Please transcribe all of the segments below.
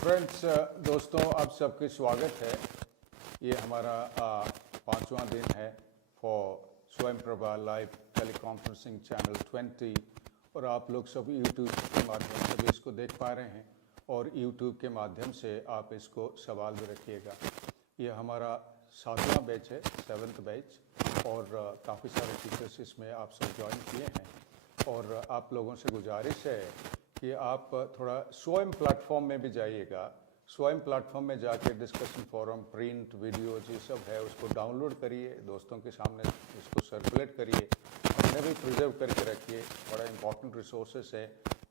Friends, दोस्तों, आप सबके स्वागत है। ये हमारा पांचवा दिन है फॉर स्वयं प्रभा लाइव टेलीकॉन्फ्रेंसिंग चैनल 20। और आप लोग सब यूट्यूब के माध्यम से भी इसको देख पा रहे हैं और यूट्यूब के माध्यम से आप इसको सवाल भी रखिएगा। ये हमारा 7वां बैच है, 7th बैच, और काफ़ी सारे टीचर्स इसमें आप सब ज्वाइन किए हैं। और आप लोगों से गुजारिश है कि आप थोड़ा स्वयं प्लेटफॉर्म में भी जाइएगा। स्वयं प्लेटफॉर्म में जाके डिस्कशन फोरम, प्रिंट, वीडियोज ये सब है, उसको डाउनलोड करिए, दोस्तों के सामने इसको सर्कुलेट करिए, अपने भी प्रिजर्व करके रखिए। बड़ा इंपॉर्टेंट रिसोर्सेस है,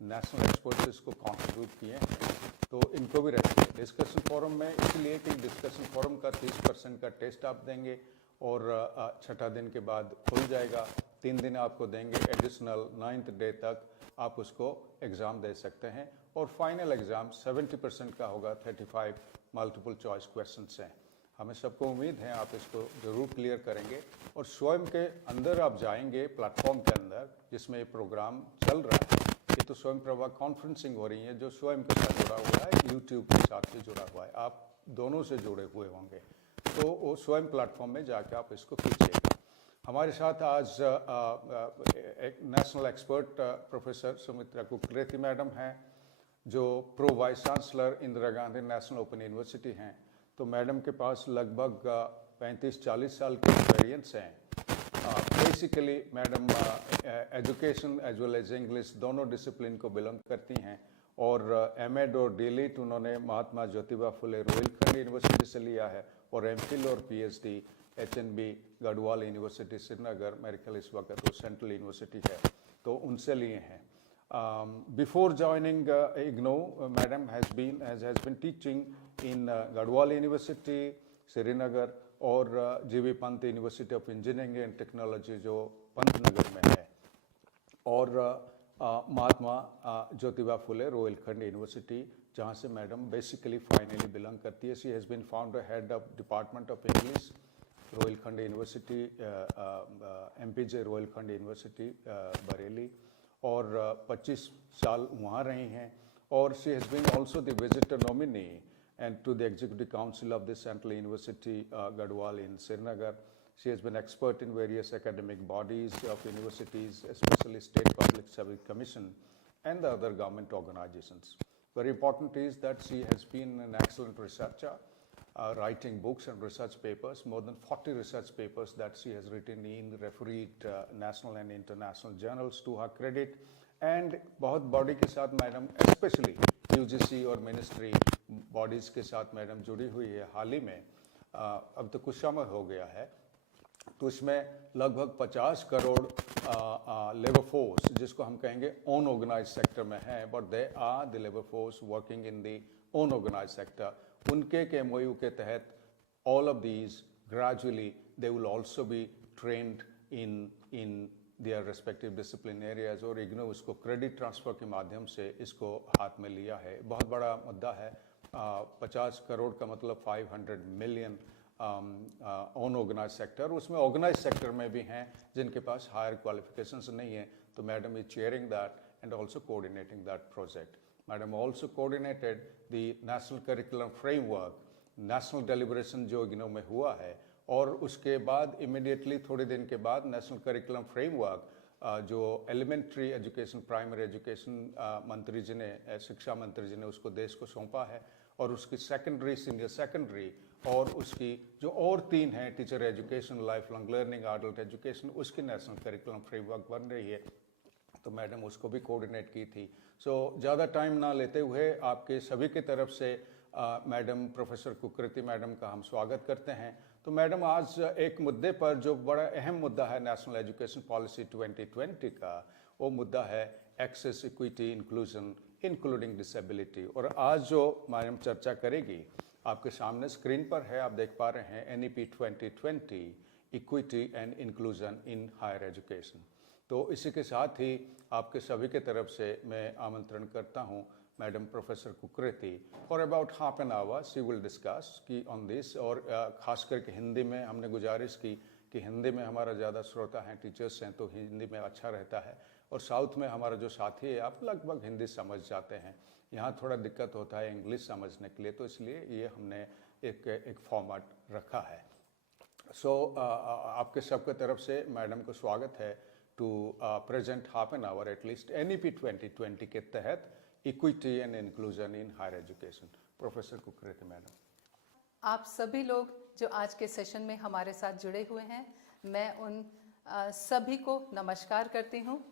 नेशनल एक्सपर्ट्स इसको कंट्रीब्यूट किए हैं, तो इनको भी रखिए डिस्कशन फोरम में। इसलिए कि डिस्कशन फोरम का 30% का टेस्ट आप देंगे और छठा दिन के बाद खुल जाएगा। 3 दिन आपको देंगे एडिशनल, 9th डे तक आप उसको एग्ज़ाम दे सकते हैं। और फाइनल एग्ज़ाम 70% का होगा, 35 मल्टीपल चॉइस क्वेश्चंस हैं। हमें सबको उम्मीद है आप इसको ज़रूर क्लियर करेंगे। और स्वयं के अंदर आप जाएंगे, प्लेटफॉर्म के अंदर जिसमें ये प्रोग्राम चल रहा है। ये तो स्वयं प्रभा कॉन्फ्रेंसिंग हो रही है जो स्वयं के साथ जुड़ा हुआ है, यूट्यूब के साथ भी जुड़ा हुआ है, आप दोनों से जुड़े हुए होंगे, तो वो स्वयं प्लेटफॉर्म में जाके आप इसको खींचिएगा। हमारे साथ आज एक national expert professor Sumitra Kukreti madam हैं, जो pro vice chancellor Indira Gandhi national open university हैं। तो मैडम के पास लगभग 35-40 साल की एक्सपीरियंस हैं। Basically madam education as well as English दोनों डिसिप्लिन को बिलोंग करती हैं। और एमएड और डीलिट उन्होंने महात्मा ज्योतिबा फुले रोहिलखंड यूनिवर्सिटी से लिया है, और एमफिल और PhD HNB Garhwal university Srinagar, मेरे ख्याल इस वक्त तो सेंट्रल यूनिवर्सिटी है, तो उनसे लिए हैं। Before joining IGNOU, madam has been teaching in Garhwal university Srinagar और GV Pant university of engineering and technology जो पंतनगर में है, और महात्मा ज्योतिबा फुले रोहिलखंड यूनिवर्सिटी, जहाँ से मैडम बेसिकली फाइनली बिलोंग करती है। She has been founder head of department of English Rohilkhand university, MPJ Rohilkhand university Bareilly, और 25 साल वहाँ रही हैं। और she has been also the visitor nominee and to the executive council of the central university Garhwal in Srinagar. She has been expert in various academic bodies of universities, especially State Public Service Commission and the other government organizations. Very important is that she has been an excellent researcher, writing books and research papers, more than 40 research papers that she has written in refereed national and international journals to her credit. And बहुत body के साथ madam specially UGC और ministry bodies के साथ madam जुड़ी हुई है। हाल ही में अब तो कुछ समय हो गया है, तो इसमें लगभग 50 करोड़ लेबर फोर्स, जिसको हम कहेंगे ऑन ऑर्गेनाइज सेक्टर में है, but they are the labour force working in the unorganised sector. उनके MOU के तहत all of these gradually they will also be trained in their respective discipline areas. और IGNOU उसको credit transfer के माध्यम से इसको हाथ में लिया है। बहुत बड़ा मुद्दा है। 50 करोड़ का मतलब 500 मिलियन ऑन ऑर्गेनाइज सेक्टर, उसमें ऑर्गेनाइज सेक्टर में भी हैं जिनके पास हायर क्वालिफिकेशंस नहीं है। तो madam is chairing that and also coordinating that project. Madam also coordinated the national curriculum framework, national deliberation जो IGNOU में हुआ है, और उसके बाद इमीडिएटली थोड़े दिन के बाद नेशनल करिकुलम फ्रेमवर्क जो एलिमेंट्री एजुकेशन, प्राइमरी एजुकेशन मंत्री जी ने, शिक्षा मंत्री जी ने उसको देश को सौंपा है। और उसकी सेकेंडरी, सीनियर सेकेंडरी, और उसकी जो और 3 हैं, teacher education, life long learning, adult education, उसकी नेशनल करिकुलम फ्रेमवर्क बन रही है। तो मैडम उसको भी कोऑर्डिनेट की थी। सो ज़्यादा टाइम ना लेते हुए आपके सभी की तरफ से मैडम प्रोफेसर कुकरेती मैडम का हम स्वागत करते हैं। तो मैडम आज एक मुद्दे पर, जो बड़ा अहम मुद्दा है नेशनल एजुकेशन पॉलिसी 2020 का, वो मुद्दा है access, equity, inclusion including disability. और आज जो मैडम चर्चा करेगी आपके सामने स्क्रीन पर है, आप देख पा रहे हैं, NEP 2020 equity and inclusion in higher education. तो इसी के साथ ही आपके सभी के तरफ से मैं आमंत्रण करता हूं madam professor Kukreti for about half an our she will discuss की ऑन दिस। और खास करके हिंदी में हमने गुजारिश की कि हिंदी में हमारा ज़्यादा श्रोता हैं, टीचर्स हैं, तो हिंदी में अच्छा रहता है। और साउथ में हमारा जो साथी है आप लगभग हिंदी समझ जाते हैं, यहाँ थोड़ा दिक्कत होता है इंग्लिश समझने के लिए, तो इसलिए ये हमने एक फॉर्मेट रखा है। सो आपके सबके तरफ से मैडम को स्वागत है to present half an hour at least NEP 2020 के तहत equity and inclusion in higher education. Professor Kukreti madam. आप सभी लोग जो आज के सेशन में हमारे साथ जुड़े हुए हैं, मैं उन सभी को नमस्कार करती हूँ।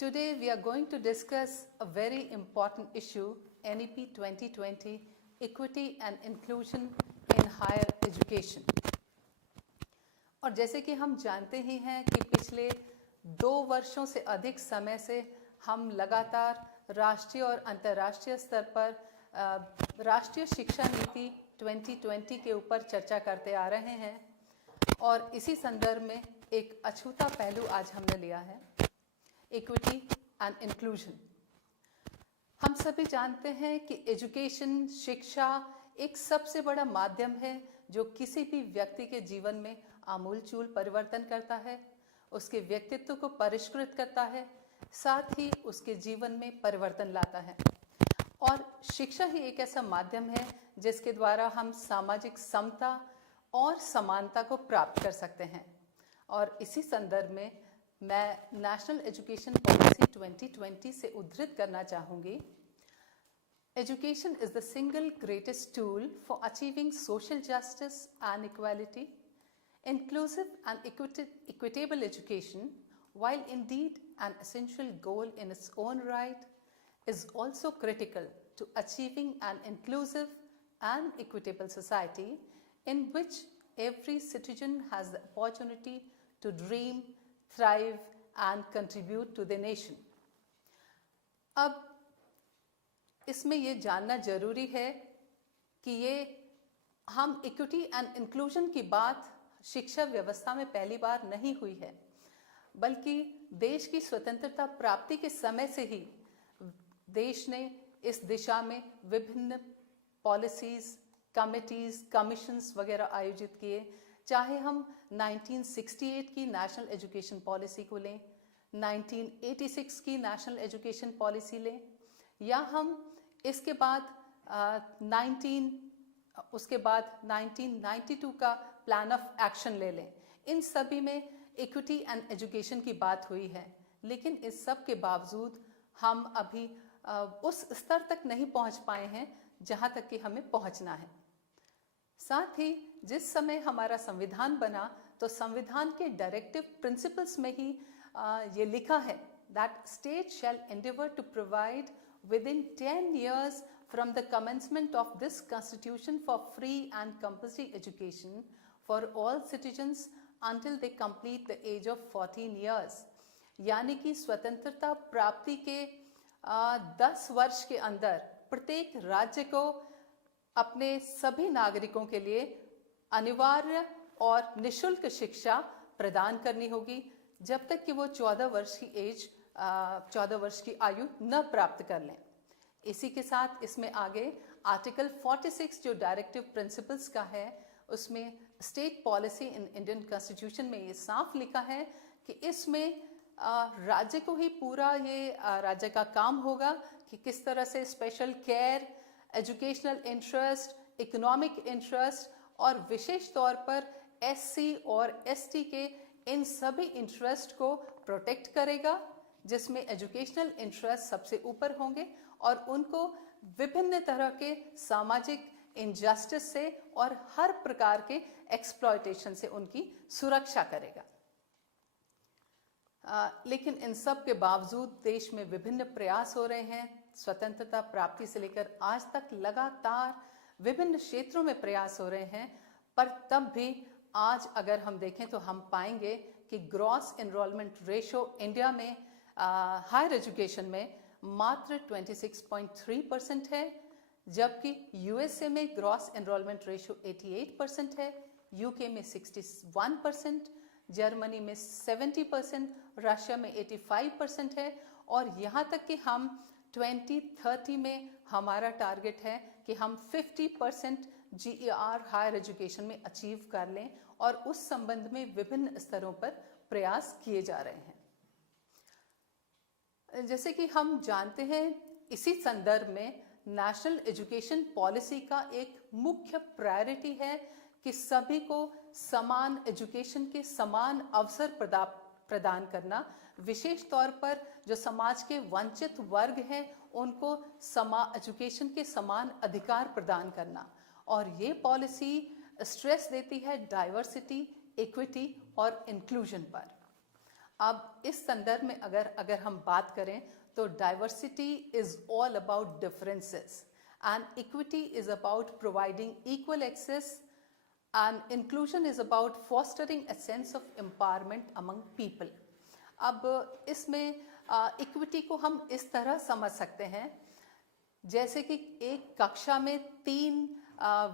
Today we are going to discuss a very important issue, NEP 2020, Equity and Inclusion in Higher Education। और जैसे कि हम जानते ही हैं कि पिछले 2 वर्षों से अधिक समय से हम लगातार राष्ट्रीय और अंतर्राष्ट्रीय स्तर पर राष्ट्रीय शिक्षा नीति 2020 के ऊपर चर्चा करते आ रहे हैं, और इसी संदर्भ में एक अछूता पहलू आज हमने लिया है, इक्विटी एंड इंक्लूजन। हम सभी जानते हैं कि एजुकेशन, शिक्षा एक सबसे बड़ा माध्यम है जो किसी भी व्यक्ति के जीवन में आमूलचूल परिवर्तन करता है, उसके व्यक्तित्व को परिष्कृत करता है, साथ ही उसके जीवन में परिवर्तन लाता है। और शिक्षा ही एक ऐसा माध्यम है जिसके द्वारा हम सामाजिक समता और समानता को प्राप्त कर सकते हैं। और इसी संदर्भ में मैं नेशनल एजुकेशन पॉलिसी 2020 से उद्धृत करना चाहूँगी। Education is the single greatest tool for achieving social justice and equality. Inclusive and equitable education, while indeed an essential goal in its own right, is also critical to achieving an inclusive and equitable society in which every citizen has the opportunity to dream, thrive and contribute to the nation. अब इसमें ये जानना जरूरी है कि ये हम equity and inclusion की बात शिक्षा व्यवस्था में पहली बार नहीं हुई है, बल्कि देश की स्वतंत्रता प्राप्ति के समय से ही देश ने इस दिशा में विभिन्न पॉलिसीज, कमिटीज, कमीशंस वगैरह आयोजित किए। चाहे हम 1968 की नेशनल एजुकेशन पॉलिसी को लें, 1986 की नेशनल एजुकेशन पॉलिसी लें, या हम इसके बाद 1992 का प्लान ऑफ एक्शन ले लें। इन सभी में इक्विटी एंड एजुकेशन की बात हुई है, लेकिन इस सब के बावजूद हम अभी उस स्तर तक नहीं पहुंच पाए हैं जहां तक कि हमें पहुंचना है। साथ ही जिस समय हमारा संविधान बना तो संविधान के डायरेक्टिव प्रिंसिपल्स में ही ये लिखा है that state shall endeavour to provide within 10 years from the commencement of this constitution for free and compulsory education for all citizens until they complete the age of 14 years। यानी कि स्वतंत्रता प्राप्ति के 10 वर्ष के अंदर प्रत्येक राज्य को अपने सभी नागरिकों के लिए अनिवार्य और निःशुल्क शिक्षा प्रदान करनी होगी जब तक कि वो 14 वर्ष की आयु न प्राप्त कर लें। इसी के साथ इसमें आगे आर्टिकल 46 जो डायरेक्टिव प्रिंसिपल्स का है, उसमें state policy in Indian constitution में ये साफ लिखा है कि इसमें राज्य को ही पूरा ये राज्य का काम होगा कि किस तरह से special care, educational interest, economic interest और विशेष तौर पर SC और ST के इन सभी इंटरेस्ट को प्रोटेक्ट करेगा, जिसमें एजुकेशनल इंटरेस्ट सबसे ऊपर होंगे और उनको विभिन्न तरह के सामाजिक इनजस्टिस से और हर प्रकार के एक्सप्लॉयटेशन से उनकी सुरक्षा करेगा। लेकिन इन सब के बावजूद देश में विभिन्न प्रयास हो रहे हैं। स्वतंत्रता प्राप्ति से लेकर आज तक लगातार विभिन्न क्षेत्रों में प्रयास हो रहे हैं, पर तब भी आज अगर हम देखें तो हम पाएंगे कि ग्रॉस एनरोलमेंट रेशो इंडिया में हायर एजुकेशन में मात्र 26.3% है, जबकि USA में ग्रॉस एनरोलमेंट रेशो 88% है, UK में 61%, जर्मनी में 70%, रशिया में 85% है, और यहाँ तक कि हम 2030 में हमारा टारगेट है कि हम 50% GER हायर एजुकेशन में अचीव कर लें और उस संबंध में विभिन्न स्तरों पर प्रयास किए जा रहे हैं। जैसे कि हम जानते हैं, इसी संदर्भ में नेशनल एजुकेशन पॉलिसी का एक मुख्य प्रायोरिटी है कि सभी को समान एजुकेशन के समान अवसर प्रदान करना, विशेष तौर पर जो समाज के वंचित वर्ग हैं उनको एजुकेशन के समान अधिकार प्रदान करना। और ये पॉलिसी स्ट्रेस देती है डाइवर्सिटी, इक्विटी और इंक्लूजन पर। अब इस संदर्भ में अगर हम बात करें तो diversity is all about differences and equity is about providing equal access and inclusion is about fostering a sense of empowerment among people. अब इसमें इक्विटी को हम इस तरह समझ सकते हैं जैसे कि एक कक्षा में 3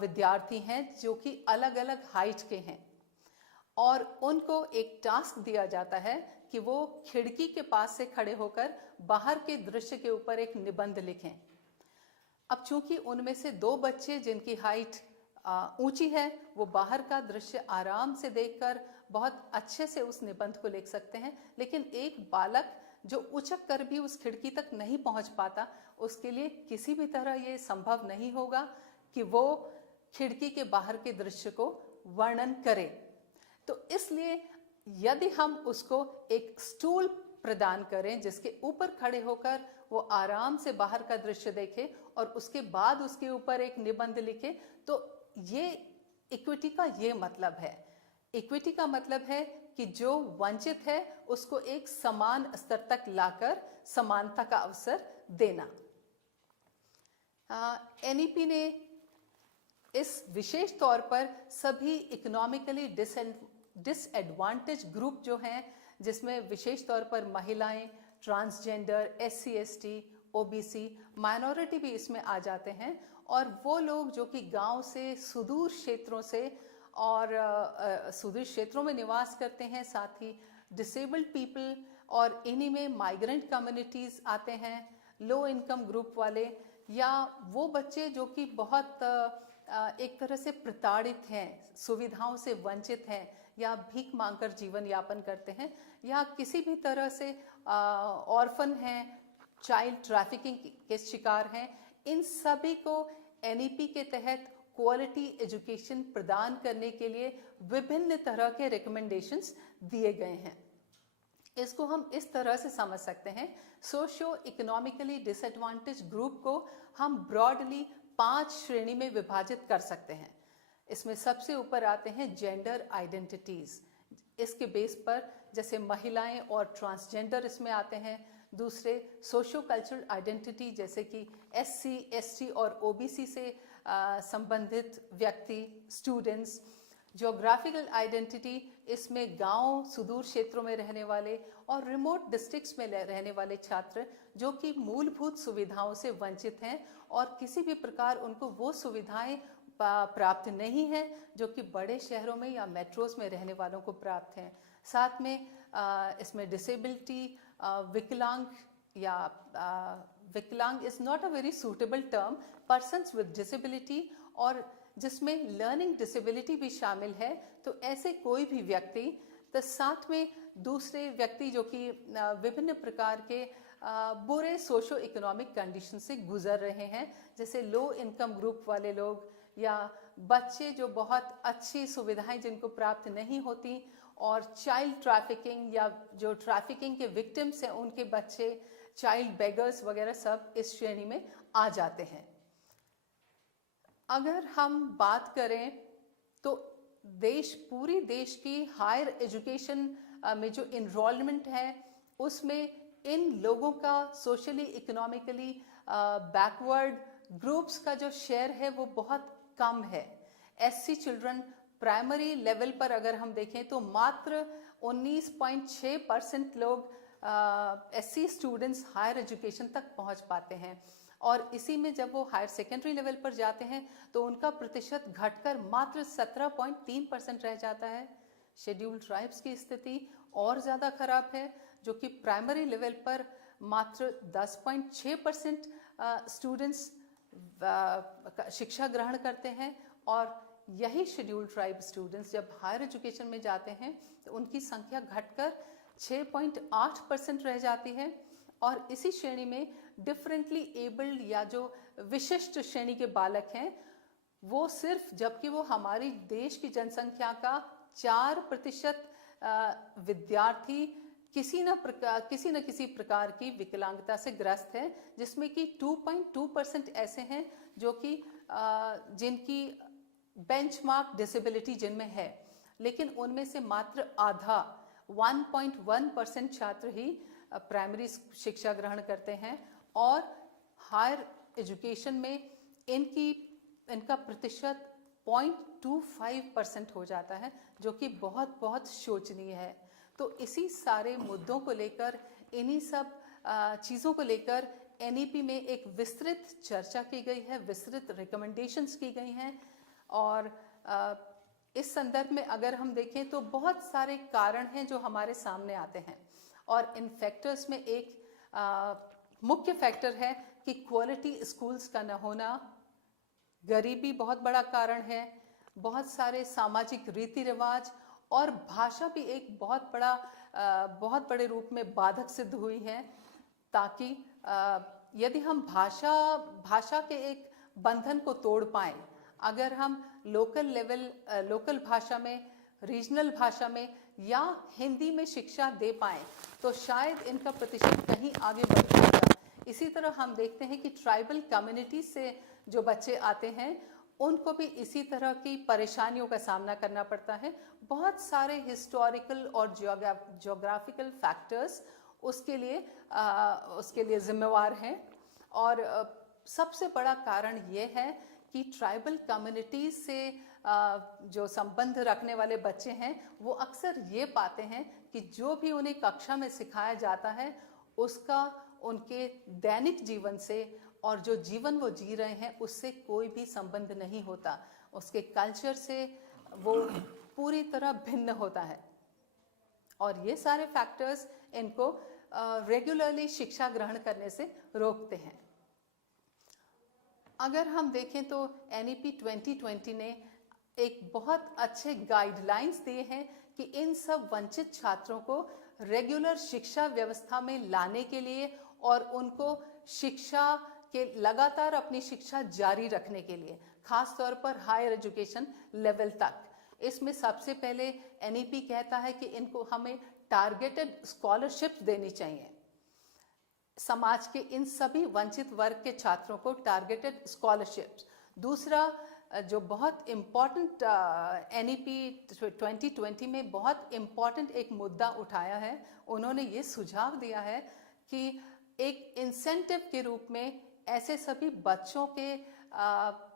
विद्यार्थी हैं जो कि अलग अलग हाइट के हैं और उनको एक टास्क दिया जाता है कि वो खिड़की के पास से खड़े होकर बाहर के दृश्य के ऊपर एक निबंध लिखें। अब चूंकि उनमें से 2 बच्चे जिनकी हाइट ऊंची है वो बाहर का दृश्य आराम से देखकर बहुत अच्छे से उस निबंध को लिख सकते हैं, लेकिन एक बालक जो उचक कर भी उस खिड़की तक नहीं पहुंच पाता, उसके लिए किसी भी तरह ये संभव नहीं होगा कि वो खिड़की के बाहर के दृश्य को वर्णन करे। तो इसलिए यदि हम उसको एक स्टूल प्रदान करें जिसके ऊपर खड़े होकर वो आराम से बाहर का दृश्य देखे और उसके बाद उसके ऊपर एक निबंध लिखे, तो ये इक्विटी का ये मतलब है। इक्विटी का मतलब है कि जो वंचित है उसको एक समान स्तर तक लाकर समानता का अवसर देना। एनईपी ने इस विशेष तौर पर सभी इकोनॉमिकली डिसएडवांटेज ग्रुप जो हैं, जिसमें विशेष तौर पर महिलाएं, transgender, SC ST, OBC, minority भी इसमें आ जाते हैं, और वो लोग जो कि गांव से सुदूर क्षेत्रों से और सुदूर क्षेत्रों में निवास करते हैं, साथ ही डिसेबल्ड पीपल, और इन्हीं में माइग्रेंट कम्युनिटीज़ आते हैं, लो इनकम ग्रुप वाले, या वो बच्चे जो कि बहुत एक तरह से प्रताड़ित हैं, सुविधाओं से वंचित हैं, या भीख मांगकर जीवन यापन करते हैं, या किसी भी तरह से ऑर्फन हैं, चाइल्ड ट्रैफिकिंग के शिकार हैं। इन सभी को NEP के तहत क्वालिटी एजुकेशन प्रदान करने के लिए विभिन्न तरह के रिकमेंडेशंस दिए गए हैं। इसको हम इस तरह से समझ सकते हैं, सोशियो इकोनॉमिकली डिसएडवांटेज ग्रुप को हम ब्रॉडली 5 श्रेणी में विभाजित कर सकते हैं। इसमें सबसे ऊपर आते हैं जेंडर आइडेंटिटीज। इसके बेस पर जैसे महिलाएं और ट्रांसजेंडर इसमें आते हैं। दूसरे सोशो कल्चरल आइडेंटिटी जैसे कि SC ST और OBC से संबंधित व्यक्ति, स्टूडेंट्स। ज्योग्राफिकल आइडेंटिटी, इसमें गांव, सुदूर क्षेत्रों में रहने वाले और रिमोट डिस्ट्रिक्ट्स में रहने वाले छात्र जो कि मूलभूत सुविधाओं से वंचित हैं और किसी भी प्रकार उनको वो सुविधाएं प्राप्त नहीं है जो कि बड़े शहरों में या मेट्रोस में रहने वालों को प्राप्त हैं। साथ में इसमें डिसेबिलिटी, विकलांग, या विकलांग is not a very suitable term, persons with disability, और जिसमें लर्निंग डिसेबिलिटी भी शामिल है। तो ऐसे कोई भी व्यक्ति, तो साथ में दूसरे व्यक्ति जो कि विभिन्न प्रकार के बुरे सोशो इकोनॉमिक कंडीशन से गुजर रहे हैं, जैसे लो इनकम ग्रुप वाले लोग, या बच्चे जो बहुत अच्छी सुविधाएं जिनको प्राप्त नहीं होती, और चाइल्ड ट्रैफिकिंग, या जो ट्रैफिकिंग के विक्टिम्स हैं उनके बच्चे, चाइल्ड बेगर्स वगैरह सब इस श्रेणी में आ जाते हैं। अगर हम बात करें तो पूरी देश की हायर एजुकेशन में जो इनरोलमेंट है उसमें इन लोगों का सोशली इकोनॉमिकली बैकवर्ड ग्रुप्स का जो शेयर है वो बहुत कम है। SC चिल्ड्रन प्राइमरी लेवल पर अगर हम देखें तो मात्र 19.6% लोग SC स्टूडेंट्स हायर एजुकेशन तक पहुंच पाते हैं, और इसी में जब वो हायर सेकेंडरी लेवल पर जाते हैं तो उनका प्रतिशत घटकर मात्र 17.3% रह जाता है। शेड्यूल्ड ट्राइब्स की स्थिति और ज़्यादा खराब है, जो कि प्राइमरी लेवल पर मात्र 10.6% स्टूडेंट्स शिक्षा ग्रहण करते हैं, और यही शेड्यूल्ड ट्राइब स्टूडेंट्स जब हायर एजुकेशन में जाते हैं तो उनकी संख्या घटकर 6.8% रह जाती है। और इसी श्रेणी में डिफरेंटली एबल्ड या जो विशिष्ट श्रेणी के बालक हैं वो सिर्फ, जबकि वो हमारी देश की जनसंख्या का 4% विद्यार्थी किसी न किसी प्रकार की विकलांगता से ग्रस्त है, जिसमें कि 2.2% ऐसे हैं जो कि जिनकी बेंचमार्क डिसेबिलिटी जिनमें है, लेकिन उनमें से मात्र आधा 1.1% छात्र ही प्राइमरी शिक्षा ग्रहण करते हैं और हायर एजुकेशन में इनका प्रतिशत 0.25% हो जाता है, जो कि बहुत बहुत शोचनीय है। तो इसी सारे मुद्दों को लेकर, इन्हीं सब चीज़ों को लेकर एनईपी में एक विस्तृत चर्चा की गई है, विस्तृत रिकमेंडेशंस की गई हैं। और इस संदर्भ में अगर हम देखें तो बहुत सारे कारण हैं जो हमारे सामने आते हैं, और इन फैक्टर्स में एक मुख्य फैक्टर है कि क्वालिटी स्कूल्स का न होना, गरीबी बहुत बड़ा कारण है, बहुत सारे सामाजिक रीति रिवाज और भाषा भी एक बहुत बड़े रूप में बाधक सिद्ध हुई है। ताकि यदि हम भाषा के एक बंधन को तोड़ पाएं, अगर हम लोकल भाषा में, रीजनल भाषा में या हिंदी में शिक्षा दे पाएं, तो शायद इनका प्रतिशत कहीं आगे बढ़ जाएगा। इसी तरह हम देखते हैं कि ट्राइबल कम्युनिटी से जो बच्चे आते हैं उनको भी इसी तरह की परेशानियों का सामना करना पड़ता है। बहुत सारे हिस्टोरिकल और ज्योग्राफिकल फैक्टर्स उसके लिए जिम्मेवार हैं। और सबसे बड़ा कारण ये है कि ट्राइबल कम्युनिटीज से जो संबंध रखने वाले बच्चे हैं वो अक्सर ये पाते हैं कि जो भी उन्हें कक्षा में सिखाया जाता है उसका उनके दैनिक जीवन से और जो जीवन वो जी रहे हैं उससे कोई भी संबंध नहीं होता, उसके कल्चर से वो पूरी तरह भिन्न होता है। और ये सारे फैक्टर्स इनको रेगुलरली शिक्षा ग्रहण करने से रोकते हैं। अगर हम देखें तो एनईपी 2020 ने एक बहुत अच्छे गाइडलाइंस दिए हैं कि इन सब वंचित छात्रों को रेगुलर शिक्षा व्यवस्था में लाने के लिए और उनको शिक्षा के लगातार अपनी शिक्षा जारी रखने के लिए, खास तौर पर हायर एजुकेशन लेवल तक। इसमें सबसे पहले एनईपी कहता है कि इनको हमें टारगेटेड स्कॉलरशिप देनी चाहिए। समाज के इन सभी वंचित वर्ग के छात्रों को टारगेटेड स्कॉलरशिप्स। दूसरा जो बहुत इम्पॉर्टेंट एनईपी 2020 में बहुत इम्पॉर्टेंट एक मुद्दा उठाया है, उन्होंने ये सुझाव दिया है कि एक इंसेंटिव के रूप में ऐसे सभी बच्चों के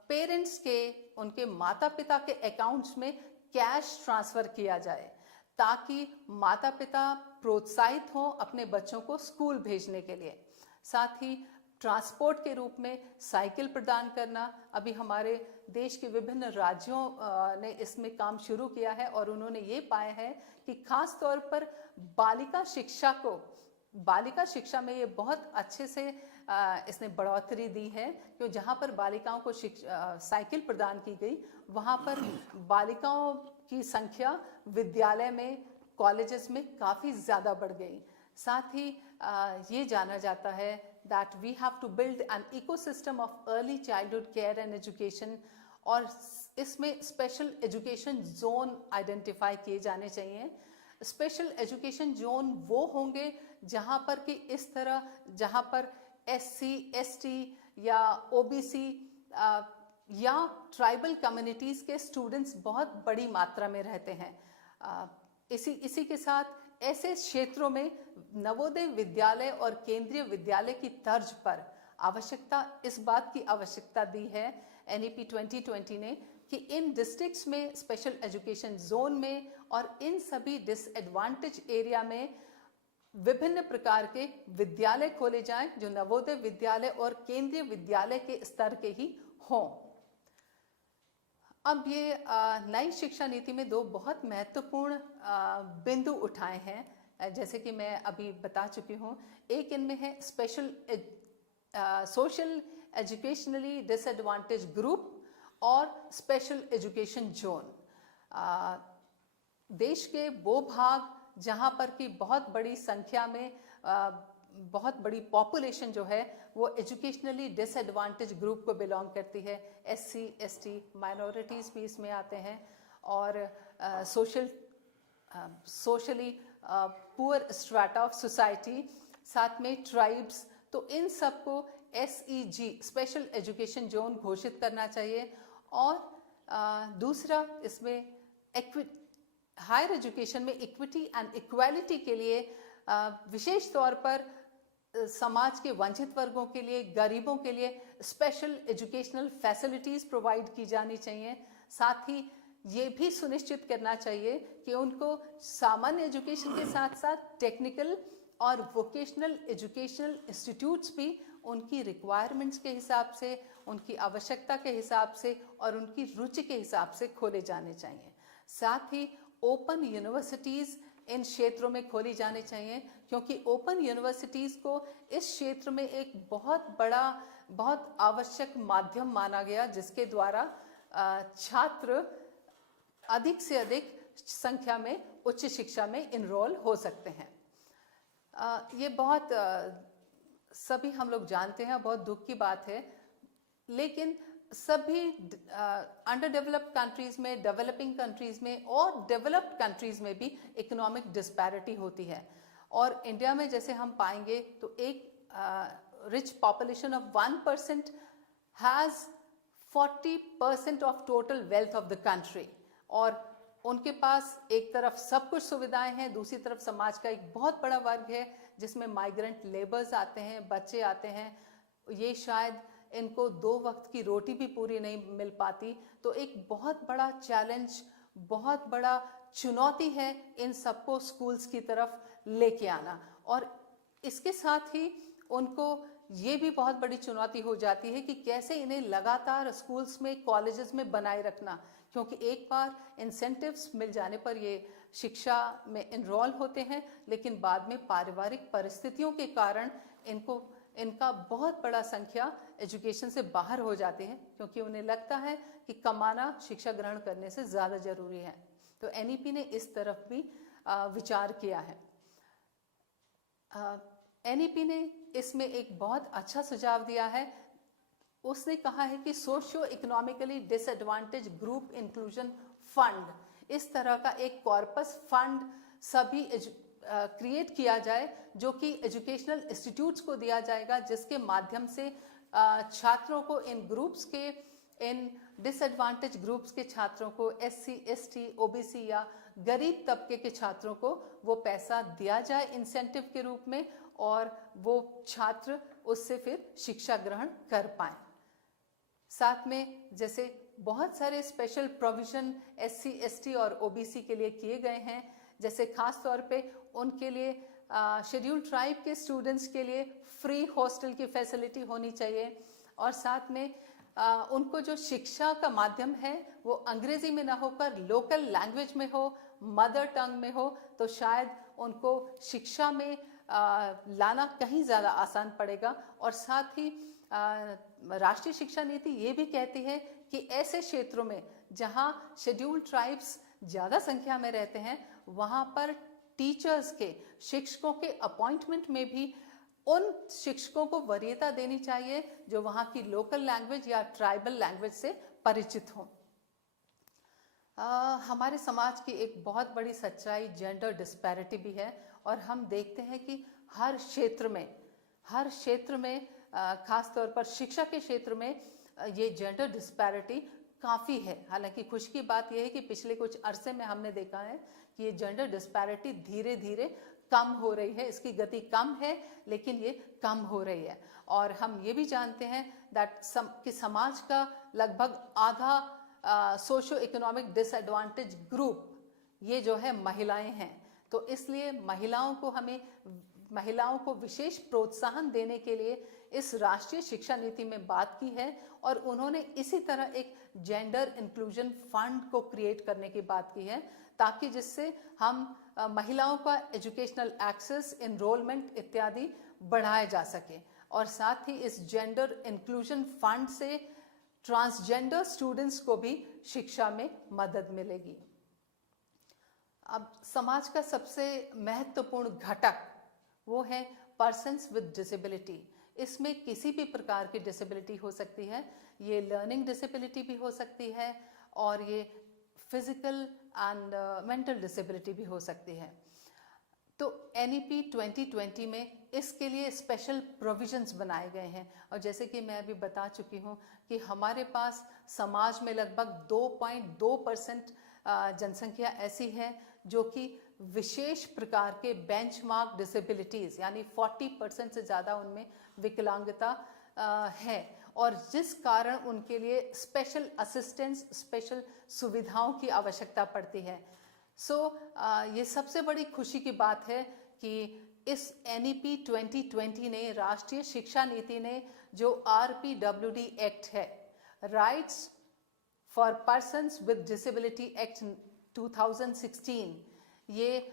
पेरेंट्स के, उनके माता पिता के अकाउंट्स में कैश ट्रांसफर किया जाए, ताकि माता पिता प्रोत्साहित हों अपने बच्चों को स्कूल भेजने के लिए। साथ ही ट्रांसपोर्ट के रूप में साइकिल प्रदान करना। अभी हमारे देश के विभिन्न राज्यों ने इसमें काम शुरू किया है और उन्होंने ये पाया है कि खास तौर पर बालिका शिक्षा में ये बहुत अच्छे से इसने बढ़ोतरी दी है, क्योंकि जहाँ पर बालिकाओं को साइकिल प्रदान की गई, वहाँ पर बालिकाओं की संख्या विद्यालय में, कॉलेजेस में काफ़ी ज़्यादा बढ़ गई। साथ ही ये जाना जाता है that we have to build an ecosystem of early childhood care and education, और इसमें स्पेशल एजुकेशन जोन आइडेंटिफाई किए जाने चाहिए। स्पेशल एजुकेशन जोन वो होंगे जहाँ पर कि इस तरह, जहाँ पर SC, ST या OBC या ट्राइबल कम्युनिटीज़ के स्टूडेंट्स बहुत बड़ी मात्रा में रहते हैं। इसी के साथ ऐसे क्षेत्रों में नवोदय विद्यालय और केंद्रीय विद्यालय की तर्ज पर इस बात की आवश्यकता दी है एनईपी 2020 ने कि इन डिस्ट्रिक्ट्स में, स्पेशल एजुकेशन जोन में और इन सभी डिसएडवांटेज एरिया में विभिन्न प्रकार के विद्यालय खोले जाएं जो नवोदय विद्यालय और केंद्रीय विद्यालय के स्तर के ही हों। अब ये नई शिक्षा नीति में दो बहुत महत्वपूर्ण बिंदु उठाए हैं, जैसे कि मैं अभी बता चुकी हूँ। एक इनमें है special social educationally disadvantage group, और स्पेशल एजुकेशन जोन। देश के वो भाग जहाँ पर कि बहुत बड़ी संख्या में बहुत बड़ी पॉपुलेशन जो है वो एजुकेशनली डिसएडवांटेज ग्रुप को बिलोंग करती है, SC ST माइनॉरिटीज़ भी इसमें आते हैं, और socially poor strata of society, साथ में ट्राइब्स। तो इन सबको SEG स्पेशल एजुकेशन जोन घोषित करना चाहिए। और दूसरा, इसमें हायर एजुकेशन में इक्विटी एंड इक्वालिटी के लिए विशेष तौर पर समाज के वंचित वर्गों के लिए, गरीबों के लिए स्पेशल एजुकेशनल फैसिलिटीज़ प्रोवाइड की जानी चाहिए। साथ ही ये भी सुनिश्चित करना चाहिए कि उनको सामान्य एजुकेशन के साथ साथ टेक्निकल और वोकेशनल एजुकेशनल इंस्टीट्यूट्स भी उनकी रिक्वायरमेंट्स के हिसाब से, उनकी आवश्यकता के हिसाब से और उनकी रुचि के हिसाब से खोले जाने चाहिए। साथ ही ओपन यूनिवर्सिटीज़ इन क्षेत्रों में खोली जानी चाहिए, क्योंकि ओपन यूनिवर्सिटीज़ को इस क्षेत्र में एक बहुत आवश्यक माध्यम माना गया, जिसके द्वारा छात्र अधिक से अधिक संख्या में उच्च शिक्षा में इनरोल हो सकते हैं। ये बहुत सभी हम लोग जानते हैं, बहुत दुख की बात है, लेकिन सभी अंडर डेवलप्ड कंट्रीज़ में, डेवलपिंग कंट्रीज़ में और डेवलप्ड कंट्रीज़ में भी इकोनॉमिक डिस्पैरिटी होती है। और इंडिया में जैसे हम पाएंगे तो एक rich population of 1% has 40% of total wealth of the country, और उनके पास एक तरफ सब कुछ सुविधाएं हैं, दूसरी तरफ समाज का एक बहुत बड़ा वर्ग है जिसमें माइग्रेंट लेबर्स आते हैं, बच्चे आते हैं। ये शायद इनको 2 वक्त की रोटी भी पूरी नहीं मिल पाती। तो एक बहुत बड़ा चैलेंज, बहुत बड़ा चुनौती है इन सबको स्कूल्स की तरफ लेके आना। और इसके साथ ही उनको ये भी बहुत बड़ी चुनौती हो जाती है कि कैसे इन्हें लगातार स्कूल्स में, कॉलेजेस में बनाए रखना, क्योंकि एक बार इंसेंटिव्स मिल जाने पर ये शिक्षा में इनरोल होते हैं, लेकिन बाद में पारिवारिक परिस्थितियों के कारण इनका बहुत बड़ा संख्या एजुकेशन से बाहर हो जाते हैं, क्योंकि उन्हें लगता है कि कमाना शिक्षा ग्रहण करने से ज़्यादा ज़रूरी है। तो NEP ने इस तरफ भी विचार किया है। NEP ने इसमें एक बहुत अच्छा सुझाव दिया है। उसने कहा है कि socio economically disadvantage group inclusion fund, इस तरह का एक कॉर्पस फंड सभी क्रिएट किया जाए, जो कि एजुकेशनल इंस्टीट्यूट्स को दिया जाएगा, जिसके माध्यम से छात्रों को इन डिसएडवांटेज ग्रुप्स के छात्रों को, SC ST OBC या गरीब तबके के छात्रों को वो पैसा दिया जाए इंसेंटिव के रूप में, और वो छात्र उससे फिर शिक्षा ग्रहण कर पाएं। साथ में जैसे बहुत सारे स्पेशल प्रोविजन SC ST और OBC के लिए किए गए हैं, जैसे खास तौर पे उनके लिए शेड्यूल्ड ट्राइब के स्टूडेंट्स के लिए फ्री हॉस्टल की फैसिलिटी होनी चाहिए, और साथ में उनको जो शिक्षा का माध्यम है वो अंग्रेजी में ना होकर लोकल लैंग्वेज में हो, मदर टंग में हो, तो शायद उनको शिक्षा में लाना कहीं ज़्यादा आसान पड़ेगा। और साथ ही राष्ट्रीय शिक्षा नीति ये भी कहती है कि ऐसे क्षेत्रों में जहाँ शेड्यूल्ड ट्राइब्स ज़्यादा संख्या में रहते हैं, वहाँ पर टीचर्स के, शिक्षकों के अपॉइंटमेंट में भी उन शिक्षकों को वरीयता देनी चाहिए जो वहाँ की लोकल लैंग्वेज या ट्राइबल लैंग्वेज से परिचित हों। हमारे समाज की एक बहुत बड़ी सच्चाई जेंडर डिस्पैरिटी भी है, और हम देखते हैं कि हर क्षेत्र में खास तौर पर शिक्षा के क्षेत्र में ये जेंडर डिस्पैरिटी काफ़ी है। हालांकि खुश की बात यह है कि पिछले कुछ अरसे में हमने देखा है कि ये जेंडर डिस्पैरिटी धीरे धीरे कम हो रही है। इसकी गति कम है, लेकिन ये कम हो रही है। और हम ये भी जानते हैं कि समाज का लगभग आधा सोशो इकोनॉमिक डिसएडवांटेज ग्रुप ये जो है महिलाएं हैं। तो इसलिए महिलाओं को विशेष प्रोत्साहन देने के लिए इस राष्ट्रीय शिक्षा नीति में बात की है, और उन्होंने इसी तरह एक जेंडर इंक्लूजन फंड को क्रिएट करने की बात की है, ताकि जिससे हम महिलाओं का एजुकेशनल एक्सेस, एनरोलमेंट इत्यादि बढ़ाया जा सके। और साथ ही इस जेंडर इंक्लूजन फंड से ट्रांसजेंडर स्टूडेंट्स को भी शिक्षा में मदद मिलेगी। अब समाज का सबसे महत्वपूर्ण घटक वो है पर्सन्स विद डिसेबिलिटी। इसमें किसी भी प्रकार की डिसेबिलिटी हो सकती है, ये लर्निंग डिसेबिलिटी भी हो सकती है और ये फिजिकल एंड मेंटल डिसेबिलिटी भी हो सकती है। तो NEP 2020 में इसके लिए स्पेशल प्रोविजंस बनाए गए हैं और जैसे कि मैं अभी बता चुकी हूँ कि हमारे पास समाज में लगभग 2.2% जनसंख्या ऐसी है जो कि विशेष प्रकार के बेंचमार्क डिसेबिलिटीज़ यानी 40% से ज़्यादा उनमें विकलांगता है और जिस कारण उनके लिए स्पेशल असिस्टेंस, स्पेशल सुविधाओं की आवश्यकता पड़ती है। ये सबसे बड़ी खुशी की बात है कि इस NEP 2020 ने, राष्ट्रीय शिक्षा नीति ने, जो RPWD एक्ट है, rights for persons with disability act 2016, ये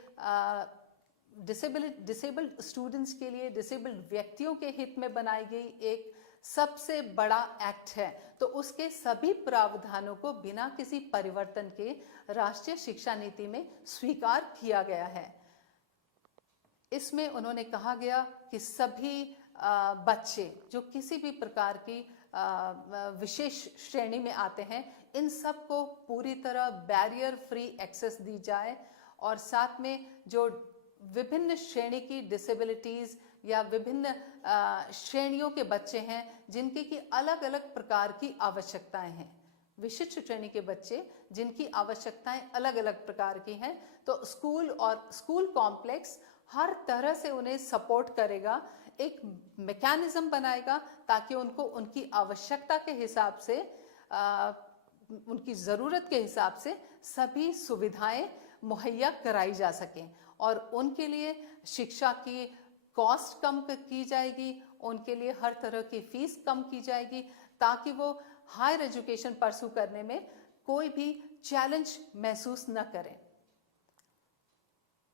डिसेबल्ड स्टूडेंट्स के लिए, डिसेबल्ड व्यक्तियों के हित में बनाई गई एक सबसे बड़ा एक्ट है। तो उसके सभी प्रावधानों को बिना किसी परिवर्तन के राष्ट्रीय शिक्षा नीति में स्वीकार किया गया है। इसमें उन्होंने कहा गया कि सभी बच्चे जो किसी भी प्रकार की विशेष श्रेणी में आते हैं, इन सब को पूरी तरह बैरियर फ्री एक्सेस दी जाए और साथ में जो विभिन्न श्रेणी की डिसेबिलिटीज या विभिन्न श्रेणियों के बच्चे हैं जिनकी की अलग अलग प्रकार की आवश्यकताएं हैं, विशिष्ट श्रेणी के बच्चे जिनकी आवश्यकताएं अलग अलग प्रकार की हैं, तो स्कूल और स्कूल कॉम्प्लेक्स हर तरह से उन्हें सपोर्ट करेगा, एक मैकेनिज्म बनाएगा ताकि उनको उनकी आवश्यकता के हिसाब से, उनकी ज़रूरत के हिसाब से सभी सुविधाएं मुहैया कराई जा सकें और उनके लिए शिक्षा की कॉस्ट कम की जाएगी, उनके लिए हर तरह की फीस कम की जाएगी ताकि वो हायर एजुकेशन परस्यू करने में कोई भी चैलेंज महसूस न करें।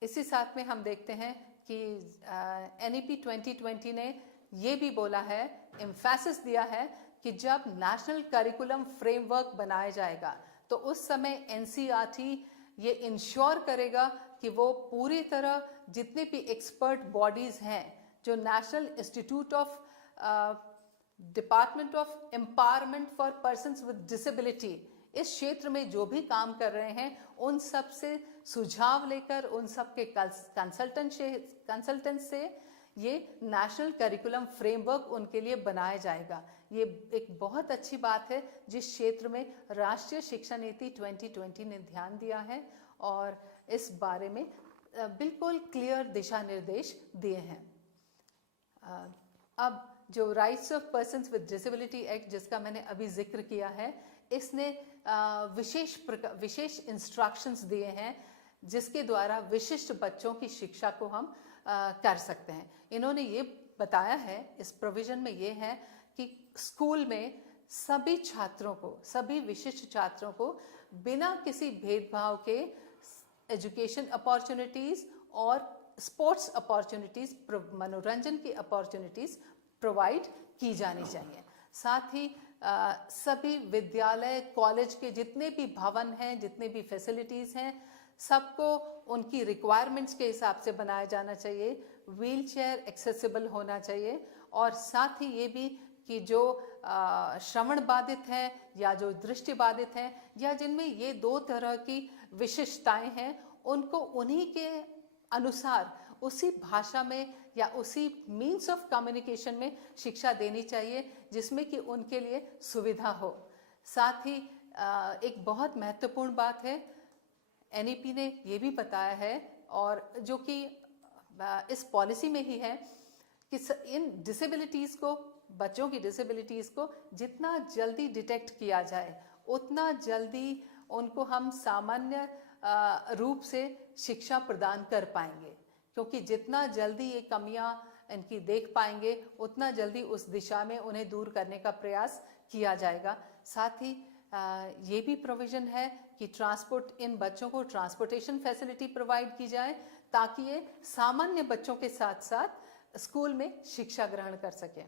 इसी साथ में हम देखते हैं कि NEP 2020 ने ये भी बोला है, एम्फेसिस दिया है कि जब नेशनल करिकुलम फ्रेमवर्क बनाया जाएगा तो उस समय NCERT ये इंश्योर करेगा कि वो पूरी तरह जितने भी एक्सपर्ट बॉडीज हैं जो national institute of department of empowerment for persons with disability इस क्षेत्र में जो भी काम कर रहे हैं उन सब से सुझाव लेकर, उन सब के कंसल्टेंट से ये नेशनल करिकुलम फ्रेमवर्क उनके लिए बनाया जाएगा। ये एक बहुत अच्छी बात है जिस क्षेत्र में राष्ट्रीय शिक्षा नीति 2020 ने ध्यान दिया है और इस बारे में बिल्कुल क्लियर दिशा निर्देश दिए हैं। अब जो rights of persons with disability act जिसका मैंने अभी जिक्र किया है, इसने विशेष इंस्ट्रक्शंस दिए हैं जिसके द्वारा विशिष्ट बच्चों की शिक्षा को हम कर सकते हैं। इन्होंने ये बताया है, इस प्रोविजन में ये है कि स्कूल में सभी छात्रों को, सभी विशिष्ट छात्रों को बिना किसी भेदभाव के एजुकेशन अपॉर्चुनिटीज और स्पोर्ट्स अपॉर्चुनिटीज, मनोरंजन की अपॉर्चुनिटीज प्रोवाइड की जानी चाहिए। साथ ही सभी विद्यालय, कॉलेज के जितने भी भवन हैं, जितने भी फैसिलिटीज हैं, सबको उनकी रिक्वायरमेंट्स के हिसाब से बनाया जाना चाहिए, व्हील चेयर एक्सेसिबल होना चाहिए और साथ ही ये भी कि जो श्रवण बाधित हैं या जो दृष्टि बाधित हैं या जिनमें ये दो तरह की विशिष्टताएं हैं, उनको उन्हीं के अनुसार उसी भाषा में या उसी मीन्स ऑफ कम्युनिकेशन में शिक्षा देनी चाहिए जिसमें कि उनके लिए सुविधा हो। साथ ही एक बहुत महत्वपूर्ण बात है, NEP ने ये भी बताया है और जो कि इस पॉलिसी में ही है कि इन डिसेबिलिटीज़ को, बच्चों की डिसेबिलिटीज़ को जितना जल्दी डिटेक्ट किया जाए उतना जल्दी उनको हम सामान्य रूप से शिक्षा प्रदान कर पाएंगे, क्योंकि जितना जल्दी ये कमियां इनकी देख पाएंगे उतना जल्दी उस दिशा में उन्हें दूर करने का प्रयास किया जाएगा। साथ ही ये भी प्रोविजन है कि इन बच्चों को ट्रांसपोर्टेशन फैसिलिटी प्रोवाइड की जाए ताकि ये सामान्य बच्चों के साथ साथ स्कूल में शिक्षा ग्रहण कर सकें।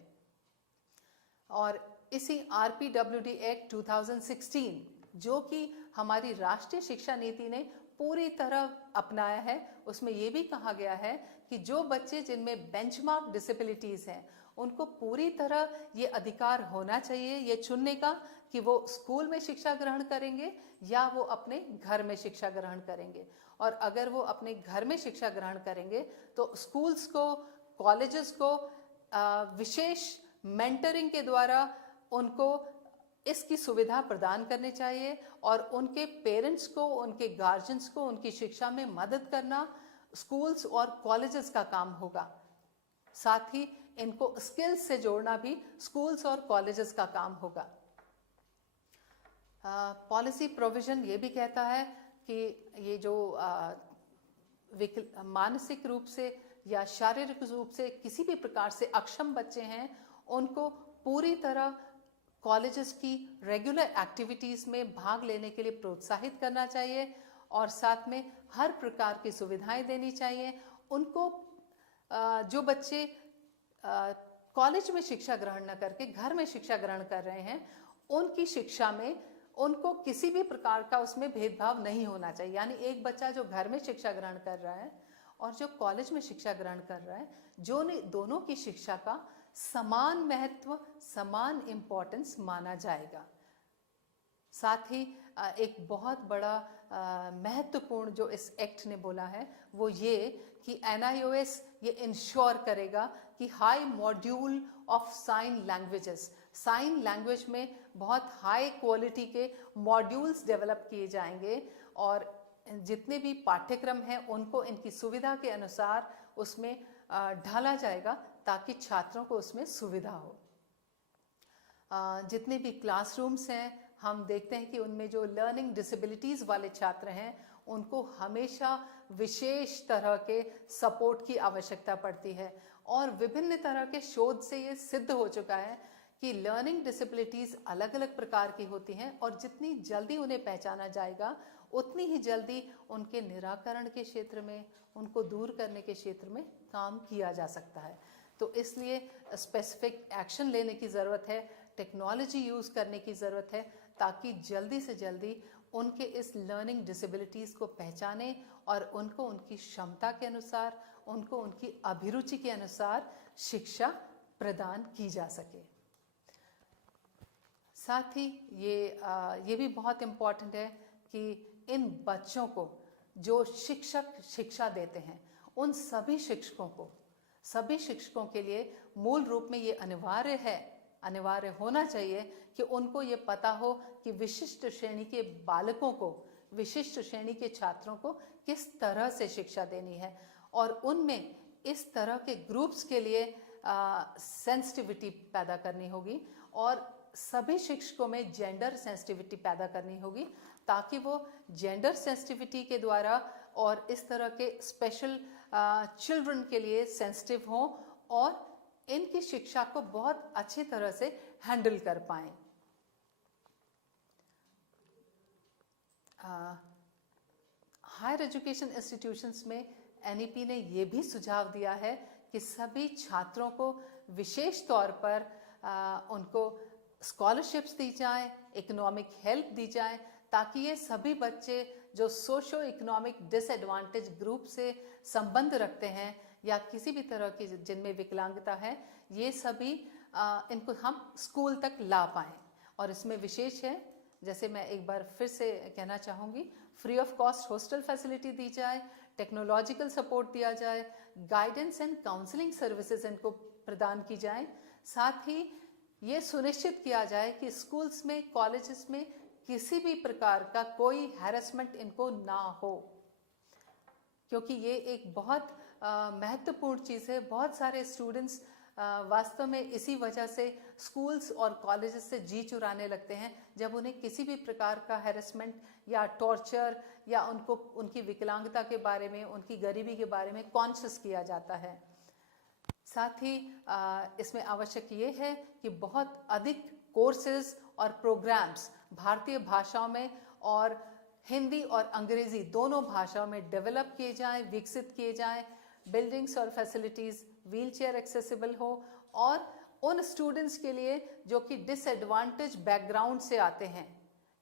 और इसी RPWD एक्ट 2016 जो कि हमारी राष्ट्रीय शिक्षा नीति ने पूरी तरह अपनाया है, उसमें यह भी कहा गया है कि जो बच्चे जिनमें बेंचमार्क डिसेबिलिटीज हैं उनको पूरी तरह ये अधिकार होना चाहिए ये चुनने का कि वो स्कूल में शिक्षा ग्रहण करेंगे या वो अपने घर में शिक्षा ग्रहण करेंगे। और अगर वो अपने घर में शिक्षा ग्रहण करेंगे तो स्कूल्स को, कॉलेजेस को विशेष मेंटरिंग के द्वारा उनको इसकी सुविधा प्रदान करनी चाहिए और उनके पेरेंट्स को, उनके गार्जियंस को उनकी शिक्षा में मदद करना स्कूल्स और कॉलेजेस का काम होगा। साथ ही इनको स्किल्स से जोड़ना भी स्कूल्स और कॉलेजेस का काम होगा। पॉलिसी प्रोविजन ये भी कहता है कि ये जो मानसिक रूप से या शारीरिक रूप से किसी भी प्रकार से अक्षम बच्चे हैं उनको पूरी तरह कॉलेजेस की रेगुलर एक्टिविटीज़ में भाग लेने के लिए प्रोत्साहित करना चाहिए और साथ में हर प्रकार की सुविधाएं देनी चाहिए। उनको जो बच्चे कॉलेज में शिक्षा ग्रहण न करके घर में शिक्षा ग्रहण कर रहे हैं उनकी शिक्षा में उनको किसी भी प्रकार का उसमें भेदभाव नहीं होना चाहिए। यानी एक बच्चा जो घर में शिक्षा ग्रहण कर रहा है और जो कॉलेज में शिक्षा ग्रहण कर रहा है, दोनों की शिक्षा का समान महत्व, समान इम्पोर्टेंस माना जाएगा। साथ ही एक बहुत बड़ा महत्वपूर्ण जो इस एक्ट ने बोला है वो ये कि NIOS ये इंश्योर करेगा कि high module of sign languages, sign language में बहुत हाई क्वालिटी के मॉड्यूल्स डेवलप किए जाएंगे और जितने भी पाठ्यक्रम हैं उनको इनकी सुविधा के अनुसार उसमें ढाला जाएगा ताकि छात्रों को उसमें सुविधा हो। जितने भी क्लासरूम्स हैं हम देखते हैं कि उनमें जो लर्निंग डिसेबिलिटीज़ वाले छात्र हैं उनको हमेशा विशेष तरह के सपोर्ट की आवश्यकता पड़ती है और विभिन्न तरह के शोध से ये सिद्ध हो चुका है कि लर्निंग डिसेबिलिटीज़ अलग अलग प्रकार की होती हैं और जितनी जल्दी उन्हें पहचाना जाएगा उतनी ही जल्दी उनके निराकरण के क्षेत्र में, उनको दूर करने के क्षेत्र में काम किया जा सकता है। तो इसलिए स्पेसिफिक एक्शन लेने की ज़रूरत है, टेक्नोलॉजी यूज़ करने की ज़रूरत है ताकि जल्दी से जल्दी उनके इस लर्निंग डिसेबिलिटीज़ को पहचाने और उनको उनकी क्षमता के अनुसार, उनको उनकी अभिरुचि के अनुसार शिक्षा प्रदान की जा सके। साथ ही ये भी बहुत इम्पॉर्टेंट है कि इन बच्चों को जो शिक्षक शिक्षा देते हैं उन सभी शिक्षकों के लिए मूल रूप में ये अनिवार्य होना चाहिए कि उनको ये पता हो कि विशिष्ट श्रेणी के बालकों को, विशिष्ट श्रेणी के छात्रों को किस तरह से शिक्षा देनी है और उनमें इस तरह के ग्रुप्स के लिए सेंसिटिविटी पैदा करनी होगी और सभी शिक्षकों में जेंडर सेंसिटिविटी पैदा करनी होगी ताकि वो जेंडर सेंसिटिविटी के द्वारा और इस तरह के स्पेशल चिल्ड्रन के लिए सेंसिटिव हों और इनकी शिक्षा को बहुत अच्छी तरह से हैंडल कर पाएं। हायर एजुकेशन इंस्टीट्यूशंस में NEP ने ये भी सुझाव दिया है कि सभी छात्रों को विशेष तौर पर उनको स्कॉलरशिप्स दी जाएं, इकोनॉमिक हेल्प दी जाए ताकि ये सभी बच्चे जो सोशो इकोनॉमिक डिसएडवांटेज ग्रुप से संबंध रखते हैं या किसी भी तरह की जिनमें विकलांगता है, ये सभी इनको हम स्कूल तक ला पाएँ। और इसमें विशेष है, जैसे मैं एक बार फिर से कहना चाहूँगी, free of cost hostel facility दी जाए, टेक्नोलॉजिकल सपोर्ट दिया जाए, गाइडेंस एंड काउंसलिंग सर्विसेज इनको प्रदान की जाए। साथ ही ये सुनिश्चित किया जाए कि स्कूल्स में, कॉलेजेस में किसी भी प्रकार का कोई हैरेसमेंट इनको ना हो, क्योंकि ये एक बहुत महत्वपूर्ण चीज़ है। बहुत सारे स्टूडेंट्स वास्तव में इसी वजह से स्कूल्स और कॉलेजेस से जी चुराने लगते हैं जब उन्हें किसी भी प्रकार का हैरेसमेंट या टॉर्चर या उनको उनकी विकलांगता के बारे में, उनकी गरीबी के बारे में कॉन्शियस किया जाता है। साथ ही इसमें आवश्यक ये है कि बहुत अधिक कोर्सेज और प्रोग्राम्स भारतीय भाषाओं में और हिंदी और अंग्रेज़ी दोनों भाषाओं में डेवलप किए जाएं, विकसित किए जाएं। बिल्डिंग्स और फैसिलिटीज़ व्हील चेयर एक्सेसिबल हो और उन स्टूडेंट्स के लिए जो कि डिसएडवांटेज बैकग्राउंड से आते हैं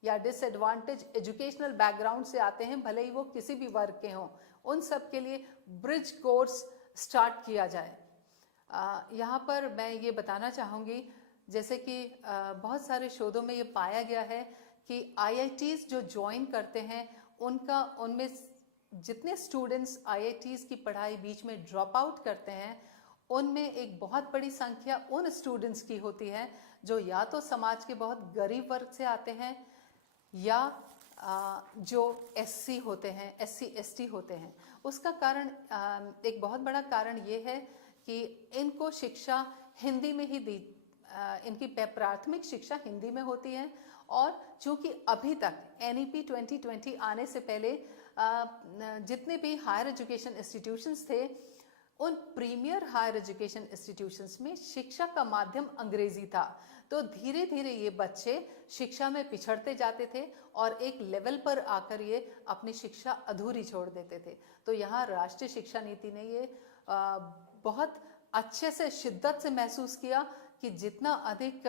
या डिसएडवांटेज एजुकेशनल बैकग्राउंड से आते हैं, भले ही वो किसी भी वर्ग के हों, उन सब के लिए ब्रिज कोर्स स्टार्ट किया जाए। यहाँ पर मैं ये बताना चाहूँगी, जैसे कि बहुत सारे शोधों में ये पाया गया है कि IITs जो ज्वाइन करते हैं उनमें जितने स्टूडेंट्स IITs की पढ़ाई बीच में ड्रॉप आउट करते हैं, उनमें एक बहुत बड़ी संख्या उन स्टूडेंट्स की होती है जो या तो समाज के बहुत गरीब वर्ग से आते हैं या जो SC होते हैं, SC ST होते हैं। उसका कारण, एक बहुत बड़ा कारण ये है कि इनको शिक्षा हिंदी में ही दी, इनकी प्राथमिक शिक्षा हिंदी में होती है। और चूंकि अभी तक NEP 2020 आने से पहले जितने भी हायर एजुकेशन इंस्टीट्यूशंस थे, उन प्रीमियर हायर एजुकेशन इंस्टीट्यूशंस में शिक्षा का माध्यम अंग्रेजी था। तो धीरे धीरे ये बच्चे शिक्षा में पिछड़ते जाते थे और एक लेवल पर आकर ये अपनी शिक्षा अधूरी छोड़ देते थे। तो यहाँ राष्ट्रीय शिक्षा नीति ने ये बहुत अच्छे से शिद्दत से महसूस किया कि जितना अधिक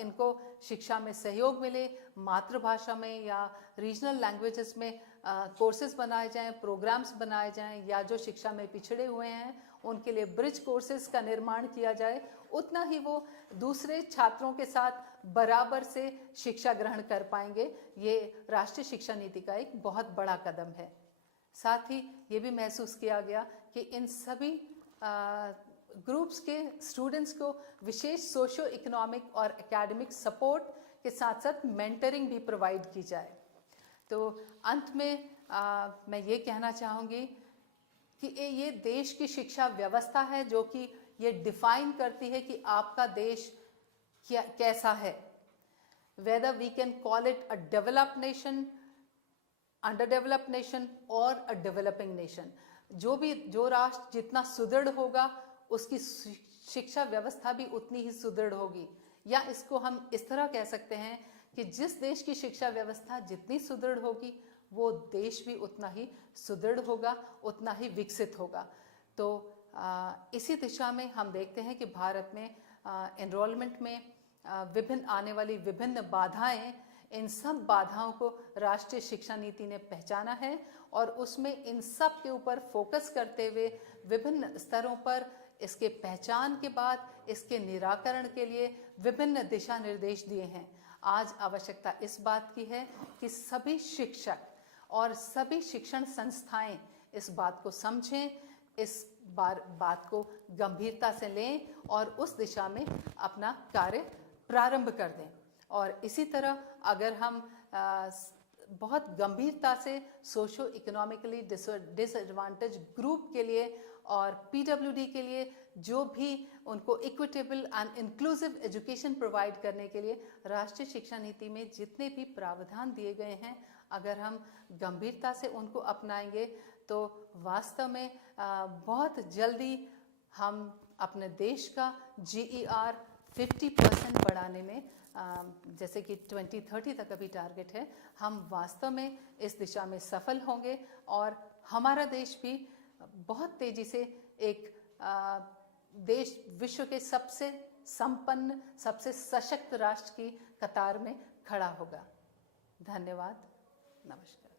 इनको शिक्षा में सहयोग मिले, मातृभाषा में या रीजनल लैंग्वेजेस में कोर्सेज बनाए जाएं, प्रोग्राम्स बनाए जाएं, या जो शिक्षा में पिछड़े हुए हैं उनके लिए ब्रिज कोर्सेज का निर्माण किया जाए, उतना ही वो दूसरे छात्रों के साथ बराबर से शिक्षा ग्रहण कर पाएंगे। ये राष्ट्रीय शिक्षा नीति का एक बहुत बड़ा कदम है। साथ ही ये भी महसूस किया गया कि इन सभी ग्रुप्स के स्टूडेंट्स को विशेष सोशो इकोनॉमिक और एकेडमिक सपोर्ट के साथ साथ मेंटरिंग भी प्रोवाइड की जाए। तो अंत में मैं ये कहना चाहूँगी कि ये देश की शिक्षा व्यवस्था है जो कि ये डिफाइन करती है कि आपका देश कैसा है। Whether we can call it a developed nation, under developed nation और अ डेवलपिंग नेशन। जो राष्ट्र जितना सुदृढ़ होगा उसकी शिक्षा व्यवस्था भी उतनी ही सुदृढ़ होगी। या इसको हम इस तरह कह सकते हैं कि जिस देश की शिक्षा व्यवस्था जितनी सुदृढ़ होगी, वो देश भी उतना ही सुदृढ़ होगा, उतना ही विकसित होगा। तो इसी दिशा में हम देखते हैं कि भारत में एनरोलमेंट में विभिन्न आने वाली विभिन्न बाधाएं, इन सब बाधाओं को राष्ट्रीय शिक्षा नीति ने पहचाना है और उसमें इन सब के ऊपर फोकस करते हुए विभिन्न स्तरों पर इसके पहचान के बाद इसके निराकरण के लिए विभिन्न दिशा निर्देश दिए हैं। आज आवश्यकता इस बात की है कि सभी शिक्षक और सभी शिक्षण संस्थाएं इस बात को समझें, इस बात को गंभीरता से लें और उस दिशा में अपना कार्य प्रारंभ कर दें। और इसी तरह अगर हम बहुत गंभीरता से सोशो इकोनॉमिकली डिसएडवांटेज ग्रुप के लिए और PWD के लिए जो भी उनको equitable and inclusive education provide करने के लिए राष्ट्रीय शिक्षा नीति में जितने भी प्रावधान दिए गए हैं, अगर हम गंभीरता से उनको अपनाएंगे तो वास्तव में बहुत जल्दी हम अपने देश का GER 50% बढ़ाने में, जैसे कि 2030 तक अभी टारगेट है, हम वास्तव में इस दिशा में सफल होंगे और हमारा देश भी बहुत तेजी से एक देश विश्व के सबसे संपन्न, सबसे सशक्त राष्ट्र की कतार में खड़ा होगा। धन्यवाद, नमस्कार।